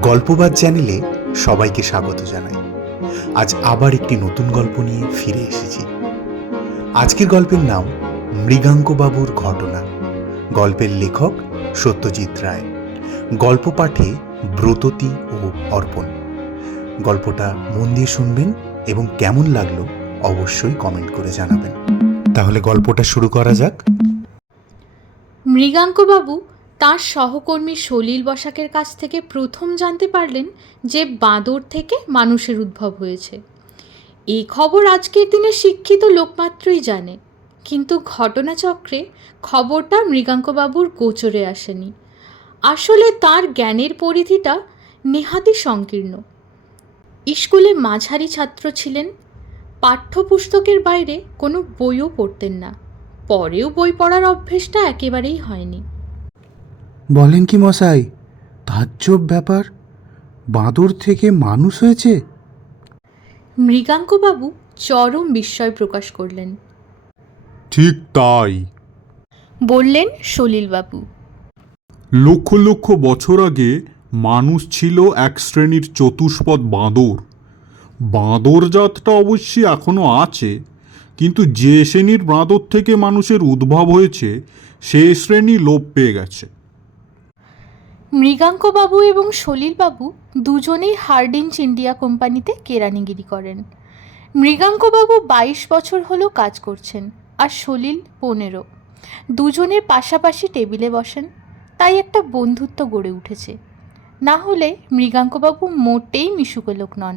গল্পবাদ চ্যানেলে সবাইকে স্বাগত জানাই। আজ আবার একটি নতুন গল্প নিয়ে ফিরে এসেছি। আজকের গল্পের নাম মৃগাঙ্কবাবুর ঘটনা। গল্পের লেখক সত্যজিৎ রায়, গল্প পাঠে ব্রততী ও অর্পণ। গল্পটা মন দিয়ে শুনবেন এবং কেমন লাগলো অবশ্যই কমেন্ট করে জানাবেন। তাহলে গল্পটা শুরু করা যাক। মৃগাঙ্কবাবু তাঁর সহকর্মী সলিল বসাকের কাছ থেকে প্রথম জানতে পারলেন যে বাঁদর থেকে মানুষের উদ্ভব হয়েছে। এই খবর আজকের দিনে শিক্ষিত লোকমাত্রই জানে, কিন্তু ঘটনাচক্রে খবরটা মৃগাঙ্কবাবুর গোচরে আসেনি। আসলে তার জ্ঞানের পরিধিটা নেহাতি সংকীর্ণ। স্কুলে মাঝারি ছাত্র ছিলেন, পাঠ্যপুস্তকের বাইরে কোনো বইও পড়তেন না। পরেও বই পড়ার অভ্যেসটা একেবারেই হয়নি। বলেন কি মশাই, তাজ্জব ব্যাপার, বাঁদর থেকে মানুষ হয়েছে? মৃগাঙ্কবাবু চরম বিস্ময় প্রকাশ করলেন। ঠিক তাই। বললেন সলিলবাবু। লক্ষ লক্ষ বছর আগে মানুষ ছিল এক শ্রেণীর চতুষ্পদ বাঁদর। বাঁদর জাতটা অবশ্যই এখনও আছে, কিন্তু যে শ্রেণীর বাঁদর থেকে মানুষের উদ্ভব হয়েছে সে শ্রেণী লোপ পেয়ে গেছে। মৃগাঙ্কবাবু এবং সলিলবাবু দুজনেই হার্ডিঞ্জ ইন্ডিয়া কোম্পানিতে কেরানিগিরি করেন। মৃগাঙ্কবাবু 22 বছর হলো কাজ করছেন, আর সলিল 15। দুজনে পাশাপাশি টেবিলে বসেন, তাই একটা বন্ধুত্ব গড়ে উঠেছে। না হলে মৃগাঙ্কবাবু মোটেই মিশুকে লোক নন।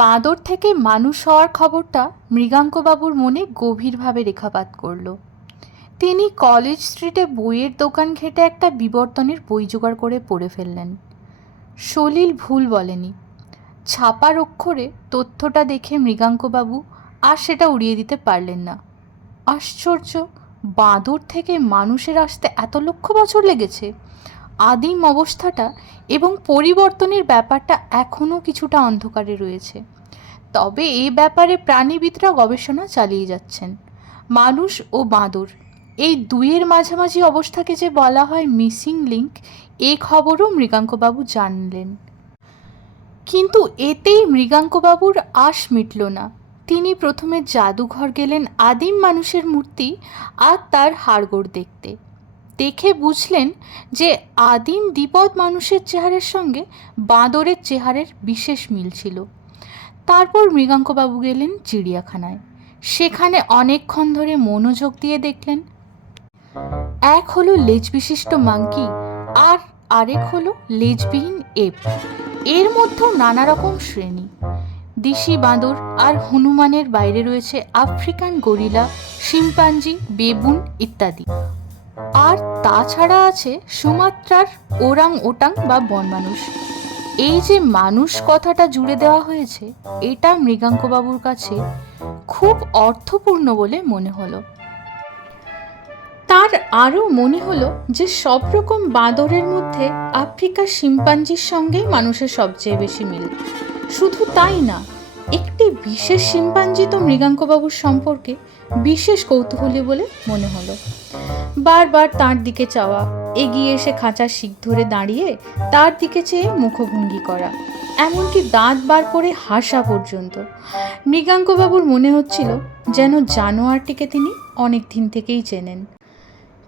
বাঁদর থেকে মানুষ হওয়ার খবরটা মৃগাঙ্কবাবুর মনে গভীরভাবে রেখাপাত করল। তিনি কলেজ স্ট্রিটে বইয়ের দোকান ঘেটে একটা বিবর্তনের বই জোগাড় করে পড়ে ফেললেন। সলিল ভুল বলেনি। ছাপার অক্ষরে তথ্যটা দেখে মৃগাঙ্কবাবু আর সেটা উড়িয়ে দিতে পারলেন না। আশ্চর্য, বাঁদর থেকে মানুষের আসতে এত লক্ষ বছর লেগেছে। আদিম অবস্থাটা এবং পরিবর্তনের ব্যাপারটা এখনও কিছুটা অন্ধকারে রয়েছে। তবে এই ব্যাপারে প্রাণীবিদরা গবেষণা চালিয়ে যাচ্ছেন। মানুষ ও বাঁদর এই দুইয়ের মাঝামাঝি অবস্থাকে যে বলা হয় মিসিং লিঙ্ক, এই খবরও মৃগাঙ্কবাবু জানলেন। কিন্তু এতেই মৃগাঙ্কবাবুর আশ মিটল না। তিনি প্রথমে জাদুঘর গেলেন আদিম মানুষের মূর্তি আর তার হাড়গোড় দেখতে। দেখে বুঝলেন যে আদিম দ্বিপদ মানুষের চেহারের সঙ্গে বাঁদরের চেহারের বিশেষ মিল ছিল। তারপর মৃগাঙ্কবাবু গেলেন চিড়িয়াখানায়। সেখানে অনেকক্ষণ ধরে মনোযোগ দিয়ে দেখলেন। এক হলো লেজ বিশিষ্ট মাঙ্কি, আর আরেক হলো লেজবিহীন এপ। এর মধ্যেও নানা রকম শ্রেণী। দিশি বাঁদর আর হনুমানের বাইরে রয়েছে আফ্রিকান গরিলা, শিম্পাঞ্জি, বেবুন ইত্যাদি। আর তাছাড়া আছে সুমাত্রার ওরাং ওটাং বা বন মানুষ। এই যে মানুষ কথাটা জুড়ে দেওয়া হয়েছে, এটা মৃগাঙ্কবাবুর কাছে খুব অর্থপূর্ণ বলে মনে হলো। তার আরও মনে হলো যে সব রকম বাঁদরের মধ্যে আফ্রিকার শিম্পাঞ্জির সঙ্গেই মানুষের সবচেয়ে বেশি মিল। শুধু তাই না, একটি বিশেষ শিম্পাঞ্জি তো মৃগাঙ্কবাবুর সম্পর্কে বিশেষ কৌতূহলী বলে মনে হলো। বারবার তার দিকে চাওয়া, এগিয়ে এসে খাঁচার শিক ধরে দাঁড়িয়ে তার দিকে চেয়ে মুখভঙ্গি করা, এমনকি দাঁত বার করে হাসা পর্যন্ত। মৃগাঙ্কবাবুর মনে হচ্ছিল যেন জানোয়ারটিকে তিনি অনেক দিন থেকেই চেনেন।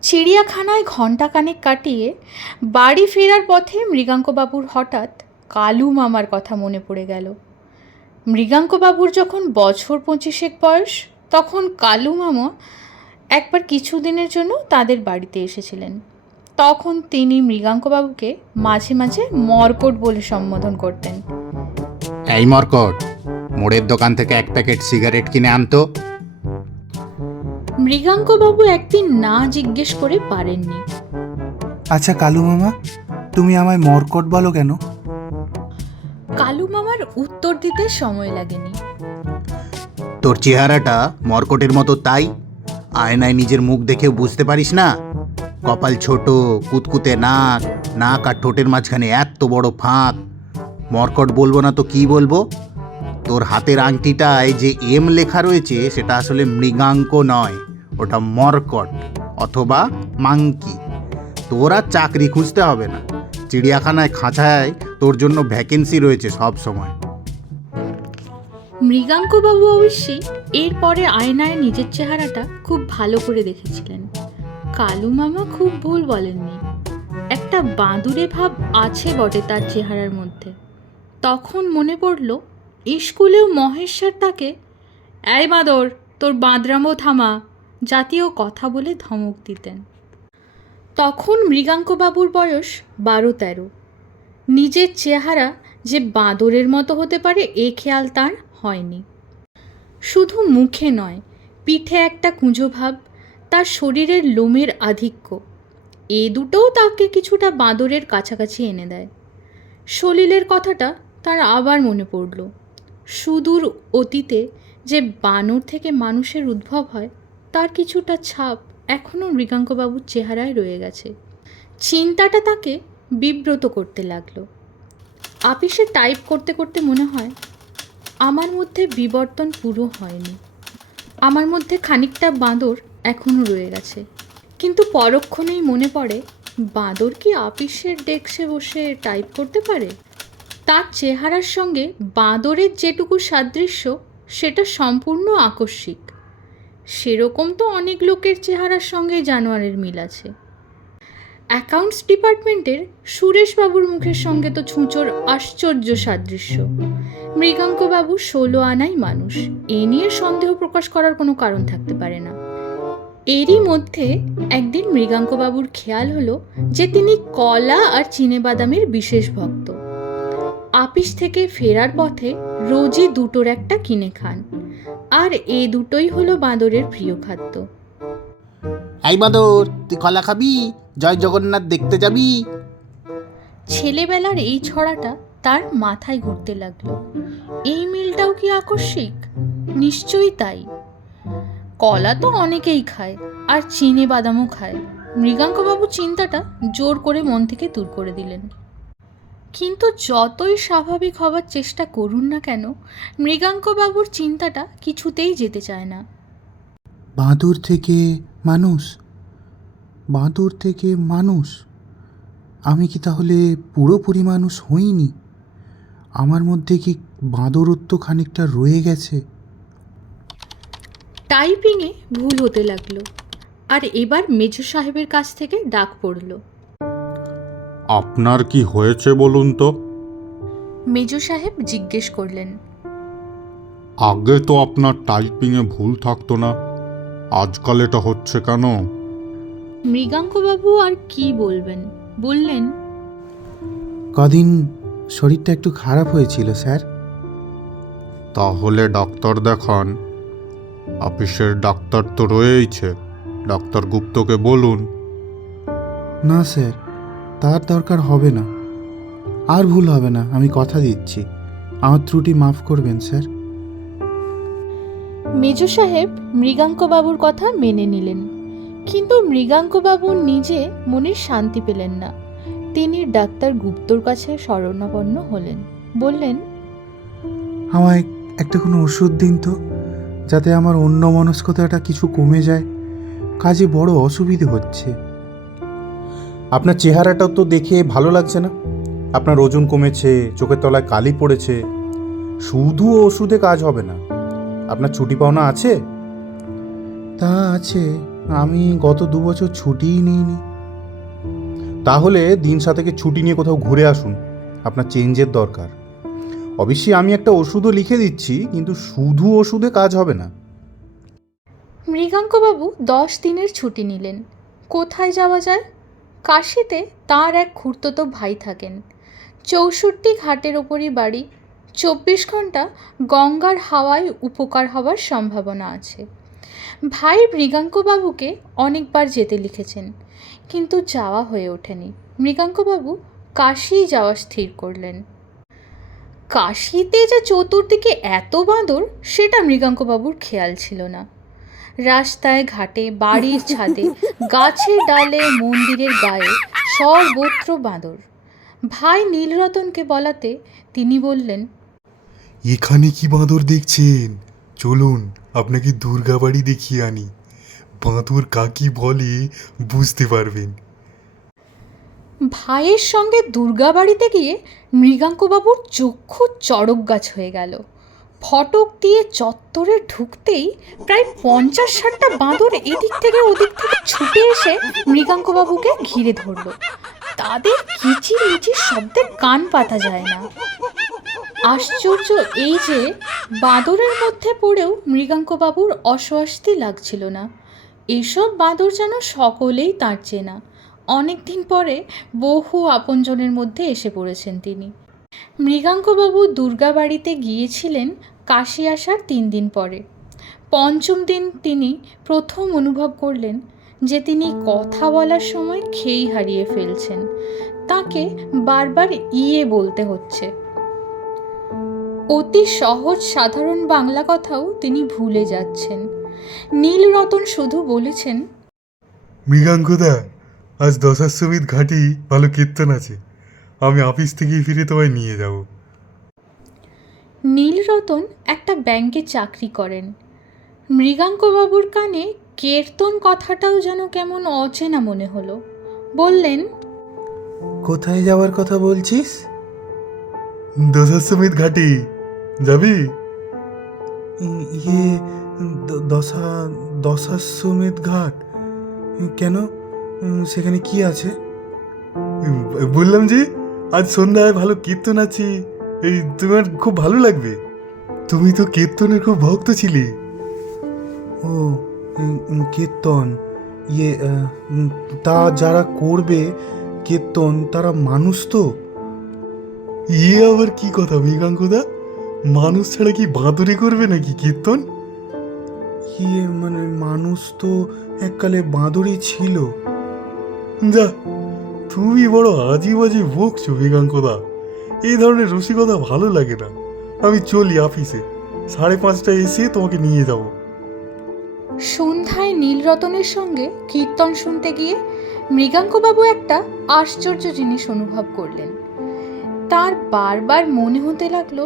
চিড়িয়াখানায় ঘণ্টাখানেক কাটিয়ে বাড়ি ফেরার পথে মৃগাঙ্কবাবুর হঠাৎ কালু মামার কথা মনে পড়ে গেল। মৃগাঙ্কবাবুর যখন বছর 25 বয়স, তখন কালু মামা একবার কিছুদিনের জন্য তাদের বাড়িতে এসেছিলেন। তখন তিনি মৃগাঙ্কবাবুকে মাঝে মাঝে মর্কট বলে সম্বোধন করতেন। এই মরকট, মোড়ের দোকান থেকে এক প্যাকেট সিগারেট কিনে আনতো। মৃগাঙ্কবাবু একদিন না জিজ্ঞেস করে পারেননি। আচ্ছা কালু মামা, তুমি আমায় মর্কট বলো কেন? কালু মামার উত্তর দিতে সময় লাগেনি। তোর চেহারাটা মরকটের মতো, তাই আয়নায় নিজের মুখ দেখেও বুঝতে পারিস না? কপাল ছোট, কুতকুতে নাক, নাক আর ঠোঁটের মাঝখানে এত বড় ফাঁক। মরকট বলবো না তো কি বলবো? তোর হাতের আংটিটায় যে এম লেখা রয়েছে সেটা আসলে মৃগাঙ্ক নয়, ওটা মরকট অথবা মাঙ্কি। তোর আর চাকরি খুঁজতে হবে না, চিড়িয়াখানায় খাঁচায় তোর জন্য ভ্যাকেন্সি রয়েছে সব সময়। মৃগাঙ্কবাবু অবশ্যই এরপরে আয়নায় নিজের চেহারাটা খুব ভালো করে দেখেছিলেন। কালু মামা খুব ভুল বলেননি, একটা বাঁদুরে ভাব আছে বটে তার চেহারার মধ্যে। তখন মনে পড়ল স্কুলেও মহেশ স্যার তাকে এই বাঁদর তোর বাঁদরামো থামা জাতীয় কথা বলে ধমক দিতেন। তখন মৃগাঙ্কবাবুর বয়স 12-13। নিজের চেহারা যে বাঁদরের মতো হতে পারে এ খেয়াল তার হয়নি। শুধু মুখে নয়, পিঠে একটা কুঁজো ভাব, তার শরীরের লোমের আধিক্য, এ দুটোও তাকে কিছুটা বাঁদরের কাছাকাছি এনে দেয়। সলিলের কথাটা তার আবার মনে পড়ল। সুদূর অতীতে যে বানর থেকে মানুষের উদ্ভব হয় তার কিছুটা ছাপ এখনও মৃগাঙ্কবাবুর চেহারায় রয়ে গেছে। চিন্তাটা তাকে বিব্রত করতে লাগলো। আপিসে টাইপ করতে করতে মনে হয় আমার মধ্যে বিবর্তন পুরো হয়নি, আমার মধ্যে খানিকটা বাঁদর এখনও রয়ে গেছে। কিন্তু পরক্ষণেই মনে পড়ে বাঁদর কি আপিসের ডেস্কে বসে টাইপ করতে পারে? তার চেহারার সঙ্গে বাঁদরের যেটুকু সাদৃশ্য সেটা সম্পূর্ণ আকস্মিক। সেরকম তো অনেক লোকের চেহারার সঙ্গে জানোয়ারের মিল আছে। অ্যাকাউন্টস ডিপার্টমেন্টের সুরেশবাবুর মুখের সঙ্গে তো ছুঁচোর আশ্চর্য সাদৃশ্য। মৃগাঙ্কবাবু 16 আনাই মানুষ, এ নিয়ে সন্দেহ প্রকাশ করার কোনো কারণ থাকতে পারে না। এরই মধ্যে একদিন মৃগাঙ্কবাবুর খেয়াল হলো যে তিনি কলা আর চিনেবাদামের বিশেষ ভক্ত। আপিস থেকে ফেরার পথে রোজই দুটোর একটা কিনে খান, আর এ দুটোই হলো বাঁদরের প্রিয় খাদ্য। এই বাঁদর, তুই কলা খাবি? জয় জগন্নাথ দেখতে যাবি? ছেলেবেলার এই ছড়াটা তার মাথায় ঘুরতে লাগলো। এই মিলটাও কি আকস্মিক? নিশ্চয়ই তাই। কলা তো অনেকেই খায়, আর চিনে বাদামও খায়। মৃগাঙ্কবাবু চিন্তাটা জোর করে মন থেকে দূর করে দিলেন। কিন্তু যতই স্বাভাবিক হবার চেষ্টা করুন না কেন, মৃগাঙ্কবাবুর চিন্তাটা কিছুতেই যেতে চায় না। বাঁদর থেকে মানুষ, বাঁদর থেকে মানুষ, আমি কি তাহলে পুরোপুরি মানুষ হইনি? আমার মধ্যে কি বাঁদরত্ব খানিকটা রয়ে গেছে? টাইপিংয়ে ভুল হতে লাগলো, আর এবার মেজো সাহেবের কাছ থেকে ডাক পড়ল। আপনার কি হয়েছে বলুন তো? মেজো সাহেব জিজ্ঞেস করলেন। আগে তো আপনার টাইপিংয়ে ভুল থাকতো না, আজকাল এটা হচ্ছে কেন? মৃগাঙ্কবাবু আর কি বলবেন, বললেন, কদিন শরীরটা একটু খারাপ হয়েছিল স্যার। তাহলে ডাক্তার দেখান। অফিসের ডাক্তার তো রয়েইছে, ডাক্তার গুপ্তকে বলুন। না স্যার, তার দরকার হবে না, আর ভুল হবে না, আমি কথা দিচ্ছি। আমার ত্রুটি মাফ করবেন স্যার। মেজো সাহেব মৃগাঙ্কবাবুর কথা মেনে নিলেন, কিন্তু মৃগাঙ্কবাবু নিজে মনে শান্তি পেলেন না। তিনি ডাক্তার গুপ্তর কাছে শরণাপন্ন হলেন, বললেন, আমায় একটা কোনো ওষুধ দিন তো, যাতে আমার অন্য মনস্কতাটা কিছু কমে যায়। কাজে বড় অসুবিধে হচ্ছে। আপনার চেহারাটাও তো দেখে ভালো লাগছে না। আপনার ওজন কমেছে, চোখের তলায় কালি পড়েছে। শুধু ওষুধে কাজ হবে না। আপনার ছুটি পাওনা আছে? তা আছে, আমি গত 2 বছর ছুটিই নিইনি। তাহলে দিন সাতেকে ছুটি নিয়ে কোথাও ঘুরে আসুন, আপনার চেঞ্জের দরকার। অবশ্যই আমি একটা ওষুধও লিখে দিচ্ছি, কিন্তু শুধু ওষুধে কাজ হবে না। মৃগাঙ্কবাবু 10 দিনের ছুটি নিলেন। কোথায় যাওয়া যায়? কাশীতে তার এক খুড়তুতো ভাই থাকেন। 64 ঘাটের ওপরই বাড়ি। 24 ঘন্টা গঙ্গার হাওয়ায় উপকার হওয়ার সম্ভাবনা আছে। ভাই মৃগাঙ্কবাবুকে অনেকবার যেতে লিখেছেন, কিন্তু যাওয়া হয়ে ওঠেনি। মৃগাঙ্কবাবু কাশী যাওয়া স্থির করলেন। কাশীতে যে চতুর্দিকে এত বাঁদর, সেটা মৃগাঙ্কবাবুর খেয়াল ছিল না। রাস্তায় ঘাটে, বাড়ির ছাদে, গাছের ডালে, মন্দিরের গায়ে সর্বত্র বাঁদর। ভাই নীলরতনকে বলাতে তিনি বললেন, এখানে কি বাঁদর দেখছেন? চলুন আপনাকে দুর্গাবাড়ি দেখিয়ে আনি। বাঁদর কাকি বলে বুঝতে পারবেন। ভাইয়ের সঙ্গে দুর্গা বাড়িতে গিয়ে মৃগাঙ্কবাবুর চক্ষু চড়ক গাছ হয়ে গেল। ফটক দিয়ে চত্বরে ঢুকতেই প্রায় 50-60টা বাঁদর এদিক থেকে ওদিক থেকে ছুটে এসে মৃগাঙ্কবাবুকে ঘিরে ধরল। তাদের কিচিরমিচির শব্দে কান পাতা যায় না। আশ্চর্য এই যে বাঁদরের মধ্যে পড়েও মৃগাঙ্কবাবুর অস্বস্তি লাগছিল না। এসব বাঁদর যেন সকলেই তার চেনা। অনেকদিন পরে বহু আপনজনের মধ্যে এসে পড়েছেন তিনি। মৃগাঙ্কবাবু দুর্গা বাড়িতে গিয়েছিলেন কাশি আসার 3 দিন পরে। পঞ্চম দিন তিনি প্রথম অনুভব করলেন যে তিনি কথা বলার সময় খেই হারিয়ে ফেলছেন। তাকে বারবার ইয়ে বলতে হচ্ছে। অতি সহজ সাধারণ বাংলা কথাও তিনি ভুলে যাচ্ছেন। নীলরতন শুধু বলেছেন, মৃগাঙ্কদা, আজ দশাশ্বমেধ ঘাটি ভালো কীর্তন আছে, আমি অফিস থেকে ফিরে তোমায় নিয়ে যাব। নীলরতন একটা ব্যাংকে চাকরি করেন। মৃগাঙ্কবাবুর কানে কীর্তন কথাটাও যেন কেমন অচেনা মনে হলো। বললেন, কোথায় যাওয়ার কথা বলছিস? দশাশ্বমেধ ঘাটি যাবি? ইয়ে দশাশ্বমেধ ঘাট কেন? সেখানে কি আছে? বললাম যে আজ সন্ধ্যায় ভালো কীর্তন আছে, এই তোমার খুব ভালো লাগবে। তুমি তো কীর্তনের খুব ভক্ত ছিলে। ও, কীর্তন, ইয়ে তা যারা করবে কীর্তন তারা মানুষ তো? ইয়ে আবার কি কথা মৃগাঙ্কদা, মানুষ ছাড়া কি বাঁদরে করবে নাকি কীর্তন? ইয়ে মানে মানুষ তো এককালে বাঁদরই ছিল। যা, তুমি বড় আজীবাজি বকছো মৃগাঙ্কদা, এই ধরনের রসিকতা ভালো লাগে না। আমি চলি অফিসে, 5:30টায় এসে তোমাকে নিয়ে যাব। সন্ধ্যায় নীলরতনের সঙ্গে কীর্তন শুনতে গিয়ে মৃগাঙ্কবাবু একটা আশ্চর্য জিনিস অনুভব করলেন। তার বারবার মনে হতে লাগলো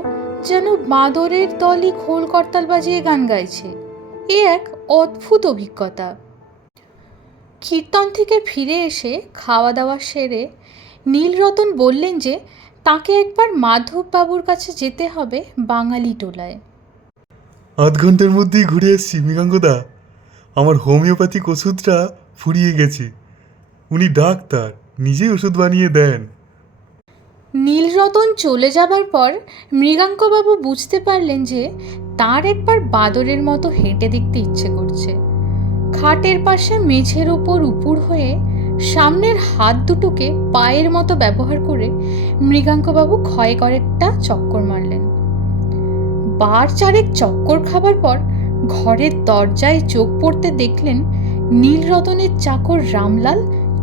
যেন বাঁদরের দলই খোল করতাল বাজিয়ে গান গাইছে। এ এক অদ্ভুত অভিজ্ঞতা। কীর্তন থেকে ফিরে এসে খাওয়া দাওয়া সেরে নীলরতন বললেন যে তাকে একবার মাধববাবুর কাছে যেতে হবে বাঙালি টোলায়। 8 ঘন্টার মধ্যেই ঘুরে এসছি মৃগাঙ্কদা। আমার হোমিওপ্যাথিক ওষুধটা ফুরিয়ে গেছে। উনি ডাক্তার, নিজেই ওষুধ বানিয়ে দেন। নীলরতন চলে যাবার পর মৃগাঙ্কবাবু বুঝতে পারলেন যে তার একবার বাদরের মতো হেঁটে দেখতে ইচ্ছে করছে। খাটের পাশে মেঝের ওপর উপুর হয়ে সামনের হাত দুটোকে পায়ের মতো ব্যবহার করে মৃগাঙ্কবাবু ক্ষয় কয়েকটা চক্কর মারলেন। 4 চক্কর খাবার পর ঘরের দরজায় চোখ পড়তে দেখলেন নীলরতনের চাকর রামলাল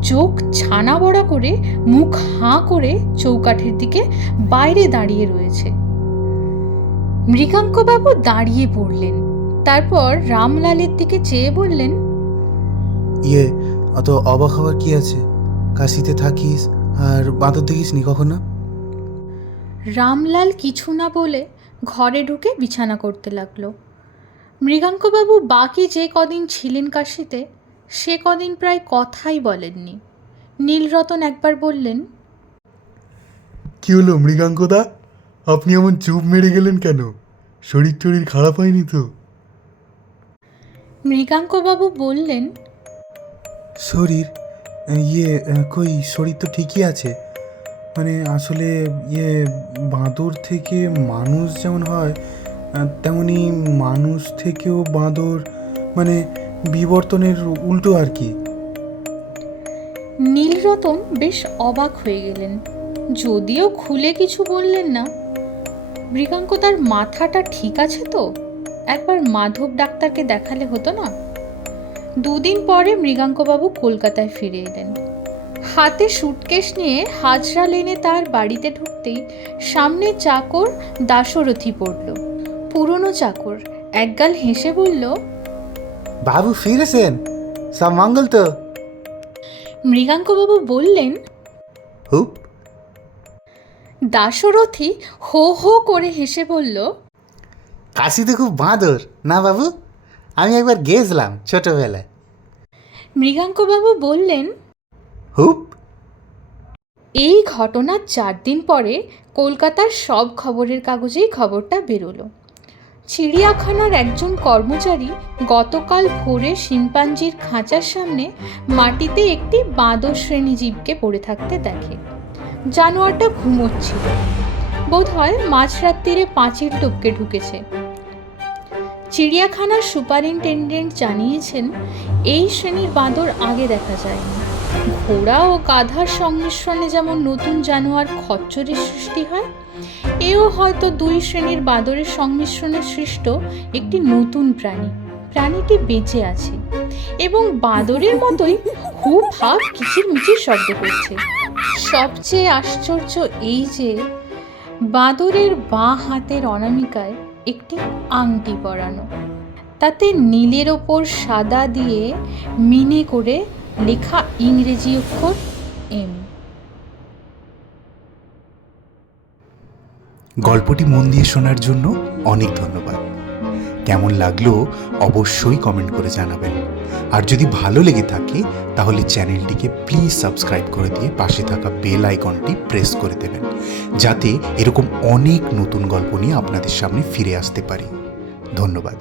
চোখ ছানা বড়া করে মুখ হাঁ করে চৌকাঠের দিকে বাইরে দাঁড়িয়ে রয়েছে। মৃগাঙ্কবাবু দাঁড়িয়ে পড়লেন। তারপর রামলালের দিকে চেয়ে বললেন, ইয়ে অত অবাক হওয়ার কি আছে? কাশিতে থাকিস আর বাঁদর দেখিস নি কখনো? রামলাল কিছু না বলে ঘরে ঢুকে বিছানা করতে লাগলো। মৃগাঙ্কবাবু বাকি যে কদিন ছিলেন কাশিতে সে কদিন প্রায় কথাই বলেননি। নীলরতন একবার বললেন, কি হলো মৃগাঙ্কদা, আপনি এমন চুপ মেরে গেলেন কেন? শরীর টরীর খারাপ হয়নি তো? মৃগাঙ্কবাবু বললেন, শরীর, ইয়ে কই, শরীর তো ঠিকই আছে। মানে আসলে ইয়ে বাঁদর থেকে মানুষ যেমন হয় তেমনি মানুষ থেকেও বাঁদর, মানে বিবর্তনের উল্টো আর কি। নীলরতন বেশ অবাক হয়ে গেলেন, যদিও খুলে কিছু বললেন না। মৃগাঙ্ক তার মাথাটা ঠিক আছে তো? একবার মাধব ডাক্তারকে দেখালে হতো না? 2 দিন পরে মৃগাঙ্কবাবু কলকাতায় ফিরে এলেন। হাতে সুটকেস নিয়ে হাজরা লেনে তার বাড়িতে ঢুকতেই সামনে চাকর দাশরথী পড়ল। পুরনো চাকর একগাল হেসে বলল, বাবু ফিরেছেন? সব মঙ্গল তো? মৃগাঙ্কবাবু বললেন, হুপ। দাশরথী হো হো করে হেসে বলল, কাশিতে খুব বাঁদর না বাবু? আমি একবার গেছিলাম ছোটবেলায়। মৃগাঙ্কবাবু বললেন, হুপ। এই ঘটনার 4 দিন পরে কলকাতার সব খবরের কাগজেই খবরটা বেরোলো। চিড়িয়াখানার একজন কর্মচারী গতকাল ভোরে শিম্পাঞ্জির খাঁচার সামনে মাটিতে একটি বাঁদর শ্রেণী জীবকে পড়ে থাকতে দেখে। জানোয়ারটা ঘুমোচ্ছিল, বোধহয় মাঝরাত্রিরে পাঁচিল টপকে ঢুকেছে। চিড়িয়াখানার সুপারিনটেন্ডেন্ট জানিয়েছেন, এই শ্রেণীর বাঁদর আগে দেখা যায়নি। ঘোড়া ও গাধার সংমিশ্রণে যেমন নতুন জানোয়ার খচ্চরের সৃষ্টি হয়, এও হয়তো 2 শ্রেণীর বাঁদরের সংমিশ্রণে সৃষ্ট একটি নতুন প্রাণী। প্রাণীটি বেঁচে আছে এবং বাঁদরের মতোই হুপ হাপ কিচিরমিচির শব্দ করছে। সবচেয়ে আশ্চর্য এই যে বাঁদরের বাঁ হাতের অনামিকায় একটি আংটি পরানো, তাতে নীলের ওপর সাদা দিয়ে মিনে করে লেখা ইংরেজি অক্ষর এম। গল্পটি মন দিয়ে শোনার জন্য অনেক ধন্যবাদ। কেমন লাগলো অবশ্যই কমেন্ট করে জানাবেন। আর যদি ভালো লেগে থাকে তাহলে চ্যানেলটিকে প্লিজ সাবস্ক্রাইব করে দিয়ে পাশে থাকা বেল আইকনটি প্রেস করে দেবেন, যাতে এরকম অনেক নতুন গল্প নিয়ে আপনাদের সামনে ফিরে আসতে পারি। ধন্যবাদ।